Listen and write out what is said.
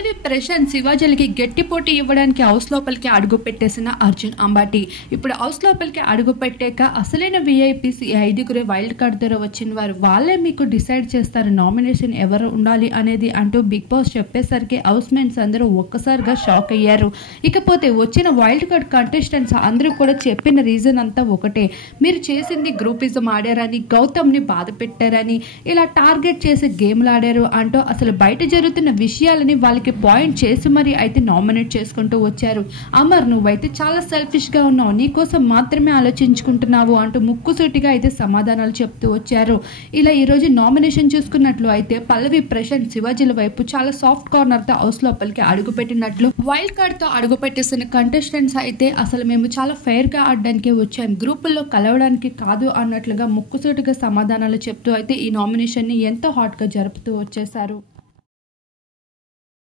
పల్లవి ప్రశాంత్ శివాజీలకి గట్టి పోటీ ఇవ్వడానికి హౌస్ లోపలికి అడుగు పెట్టేసిన అర్జున్ అంబాటి ఇప్పుడు హౌస్ లోపలికి అడుగు పెట్టాక అసలైన విఐపీస్ 5 వైల్డ్ కార్డ్ ద్వారా వచ్చిన వారు వాళ్ళే మీకు డిసైడ్ చేస్తారు నామినేషన్ ఎవరు ఉండాలి అనేది అంటూ బిగ్ బాస్ చెప్పేసరికి హౌస్ మేట్స్ అందరూ ఒక్కసారిగా షాక్ అయ్యారు. ఇకపోతే వచ్చిన వైల్డ్ కార్డ్ కంటెస్టెంట్స్ అందరూ కూడా చెప్పిన రీజన్ అంతా ఒకటే, మీరు చేసింది గ్రూపిజం ఆడారని, గౌతమ్ని బాధ పెట్టారని, ఇలా టార్గెట్ చేసి గేమ్లు ఆడారు అంటూ అసలు బయట జరుగుతున్న విషయాలని వాళ్ళకి పాయింట్ చేసి మరి అయితే నామినేట్ చేసుకుంటూ వచ్చారు. అమర్, నువ్వైతే చాలా సెల్ఫిష్ గా ఉన్నావు, నీకోసం మాత్రమే ఆలోచించుకుంటున్నావు అంటూ ముక్కుసూటిగా అయితే సమాధానాలు చెప్తూ వచ్చారు. ఇలా ఈ రోజు నామినేషన్ చూసుకున్నట్లు అయితే పల్లవి ప్రశాంత్ శివాజీల వైపు చాలా సాఫ్ట్ కార్నర్ తో హౌస్ లోపలికి అడుగు పెట్టినట్లు, వైల్డ్ కార్డ్ తో అడుగు పెట్టేసిన కంటెస్టెంట్స్ అయితే అసలు మేము చాలా ఫెయిర్ గా ఆడడానికి వచ్చాం, గ్రూపుల్లో కలవడానికి కాదు అన్నట్లుగా ముక్కుసూటిగా సమాధానాలు చెప్తూ అయితే ఈ నామినేషన్ ని ఎంతో హాట్ గా జరుపుతూ వచ్చేసారు.